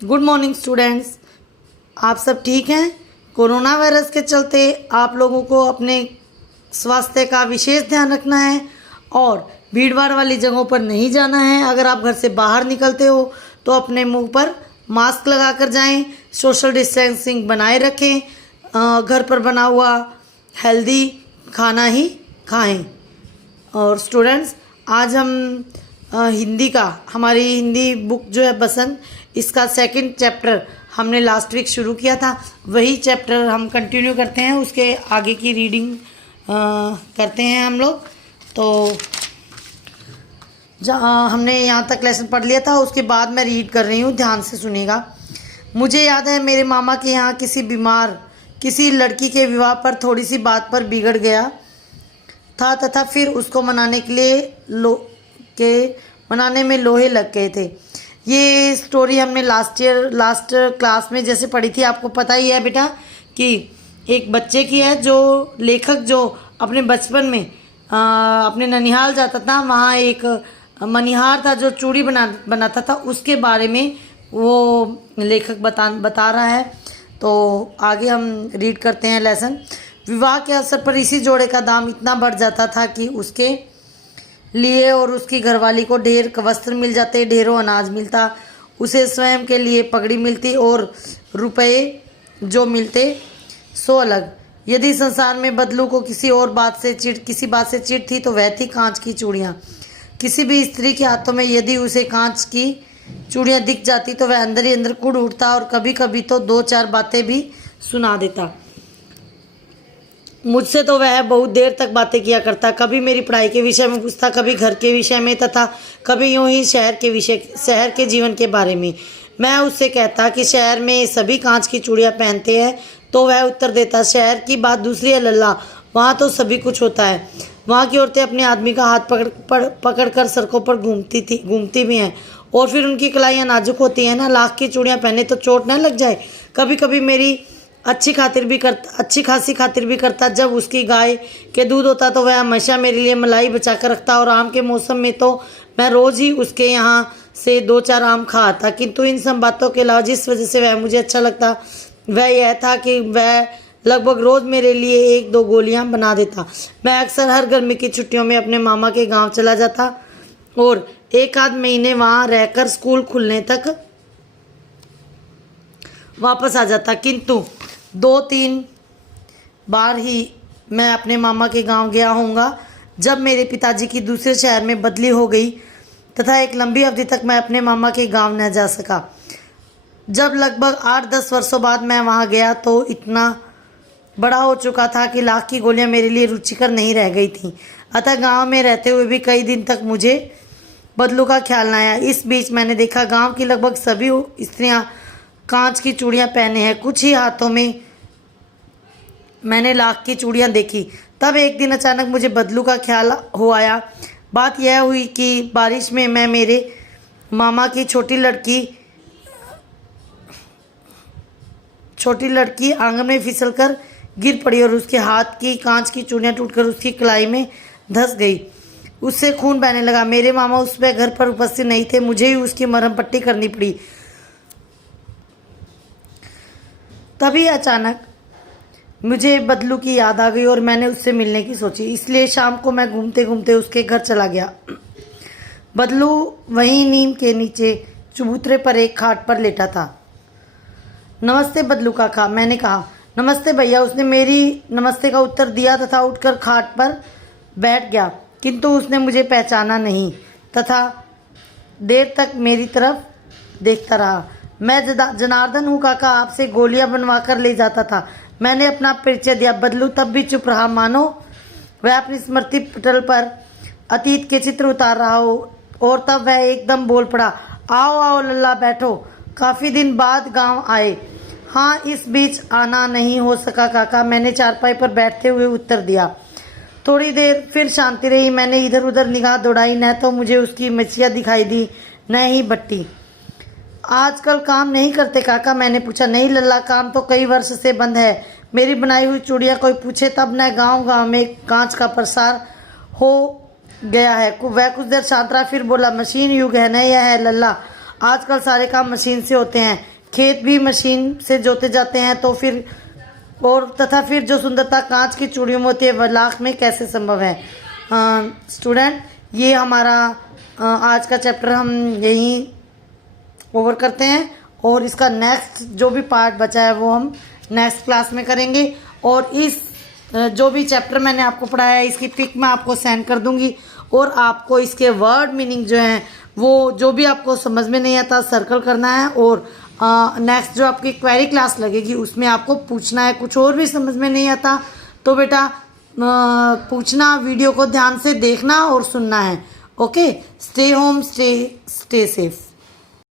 Good morning students. आप सब ठीक हैं? कोरोना वायरस के चलते आप लोगों को अपने स्वास्थ्य का विशेष ध्यान रखना है और भीड़ भाड़ वाली जगहों पर नहीं जाना है। अगर आप घर से बाहर निकलते हो तो अपने मुंह पर मास्क लगा कर जाएं, सोशल डिस्टेंसिंग बनाए रखें, घर पर बना हुआ हेल्दी खाना ही खाएं। और स्टूडेंट्स, आज हम हमारी हिंदी बुक जो है बसंत, इसका सेकंड चैप्टर हमने लास्ट वीक शुरू किया था, वही चैप्टर हम कंटिन्यू करते हैं। उसके आगे की रीडिंग करते हैं हम लोग। तो हमने यहाँ तक लेसन पढ़ लिया था, उसके बाद मैं रीड कर रही हूँ, ध्यान से सुनिएगा। मुझे याद है मेरे मामा के यहाँ किसी लड़की के विवाह पर थोड़ी सी बात पर बिगड़ गया था तथा फिर उसको मनाने में लोहे लग गए थे। ये स्टोरी हमने लास्ट क्लास में जैसे पढ़ी थी। आपको पता ही है बेटा कि एक बच्चे की है, जो लेखक जो अपने बचपन में अपने ननिहाल जाता था, वहाँ एक मनिहार था जो चूड़ी बनाता था, उसके बारे में वो लेखक बता रहा है। तो आगे हम रीड करते हैं लेसन। विवाह के अवसर पर इसी जोड़े का दाम इतना बढ़ जाता था कि उसके लिए और उसकी घरवाली को ढेर वस्त्र मिल जाते, ढेरों अनाज मिलता, उसे स्वयं के लिए पगड़ी मिलती और रुपए जो मिलते सो अलग। यदि संसार में बदलू को किसी बात से चिढ़ थी तो वह थी कांच की चूड़ियाँ। किसी भी स्त्री के हाथों में यदि उसे कांच की चूड़ियाँ दिख जाती तो वह अंदर ही अंदर कुढ़ उठता और कभी कभी तो 2-4 बातें भी सुना देता। मुझसे तो वह बहुत देर तक बातें किया करता, कभी मेरी पढ़ाई के विषय में पूछता, कभी घर के विषय में तथा कभी यूं ही शहर के जीवन के बारे में। मैं उससे कहता कि शहर में सभी कांच की चूड़ियाँ पहनते हैं, तो वह उत्तर देता, शहर की बात दूसरी है लल्ला, वहाँ तो सभी कुछ होता है। वहाँ की औरतें अपने आदमी का हाथ पकड़ कर सड़कों पर घूमती भी हैं, और फिर उनकी कलाइयाँ नाजुक होती हैं ना, लाख की चूड़ियाँ पहने तो चोट न लग जाए। कभी कभी मेरी अच्छी खासी खातिर भी करता। जब उसकी गाय के दूध होता तो वह हमेशा मेरे लिए मलाई बचा कर रखता, और आम के मौसम में तो मैं रोज़ ही उसके यहाँ से 2-4 आम खा आता। किंतु इन सब बातों के अलावा जिस वजह से वह मुझे अच्छा लगता वह यह था कि वह लगभग रोज़ मेरे लिए 1-2 गोलियाँ बना देता। मैं अक्सर हर गर्मी की छुट्टियों में अपने मामा के गाँव चला जाता और 1-आध महीने वहाँ रहकर स्कूल खुलने तक वापस आ जाता। किंतु 2-3 बार ही मैं अपने मामा के गांव गया होऊंगा जब मेरे पिताजी की दूसरे शहर में बदली हो गई तथा एक लंबी अवधि तक मैं अपने मामा के गांव न जा सका। जब लगभग 8-10 वर्षों बाद मैं वहां गया तो इतना बड़ा हो चुका था कि लाख की गोलियां मेरे लिए रुचिकर नहीं रह गई थीं। अतः गांव में रहते हुए भी कई दिन तक मुझे बदलू का ख्याल न आया। इस बीच मैंने देखा गाँव की लगभग सभी स्त्रियाँ कांच की चूड़ियाँ पहने हैं, कुछ ही हाथों में मैंने लाख की चूड़ियाँ देखी। तब एक दिन अचानक मुझे बदलू का ख्याल हो आया। बात यह हुई कि बारिश में मैं मेरे मामा की छोटी लड़की आंगन में फिसलकर गिर पड़ी और उसके हाथ की कांच की चूड़ियाँ टूटकर उसकी कलाई में धंस गई। उससे खून बहने लगा। मेरे मामा उस पर घर पर उपस्थित नहीं थे, मुझे ही उसकी मरहम पट्टी करनी पड़ी। तभी अचानक मुझे बदलू की याद आ गई और मैंने उससे मिलने की सोची। इसलिए शाम को मैं घूमते घूमते उसके घर चला गया। बदलू वहीं नीम के नीचे चबूतरे पर एक खाट पर लेटा था। नमस्ते बदलू काका, मैंने कहा। नमस्ते भैया, उसने मेरी नमस्ते का उत्तर दिया तथा उठकर खाट पर बैठ गया, किंतु उसने मुझे पहचाना नहीं तथा देर तक मेरी तरफ देखता रहा। मैं जनार्दन हूँ काका, आपसे गोलियां बनवा कर ले जाता था। मैंने अपना परिचय दिया। बदलू तब भी चुप रहा, मानो वह अपनी स्मृति पटल पर अतीत के चित्र उतार रहा हो। और तब वह एकदम बोल पड़ा, आओ आओ लल्ला, बैठो, काफ़ी दिन बाद गांव आए। हाँ, इस बीच आना नहीं हो सका काका, मैंने चारपाई पर बैठते हुए उत्तर दिया। थोड़ी देर फिर शांति रही। मैंने इधर उधर निगाह दौड़ाई, न तो मुझे उसकी मछिया दिखाई दी न ही बट्टी। आजकल काम नहीं करते काका, मैंने पूछा। नहीं लल्ला, काम तो कई वर्ष से बंद है। मेरी बनाई हुई चूड़ियाँ कोई पूछे तब न गांव गांव में कांच का प्रसार हो गया है। वह कुछ देर शांत रहा, फिर बोला, मशीन युग है न यह है लल्ला, आजकल सारे काम मशीन से होते हैं। खेत भी मशीन से जोते जाते हैं तो फिर और तथा फिर जो सुंदरता कांच की चूड़ियों में होती है वह लाख में कैसे संभव है। स्टूडेंट, ये हमारा आज का चैप्टर हम यहीं ओवर करते हैं और इसका नेक्स्ट जो भी पार्ट बचा है वो हम नेक्स्ट क्लास में करेंगे। और इस जो भी चैप्टर मैंने आपको पढ़ाया है इसकी पिक मैं आपको सेंड कर दूंगी और आपको इसके वर्ड मीनिंग जो हैं वो जो भी आपको समझ में नहीं आता सर्कल करना है और नेक्स्ट जो आपकी क्वेरी क्लास लगेगी उसमें आपको पूछना है। कुछ और भी समझ में नहीं आता तो बेटा पूछना, वीडियो को ध्यान से देखना और सुनना है। Okay, stay home, stay safe.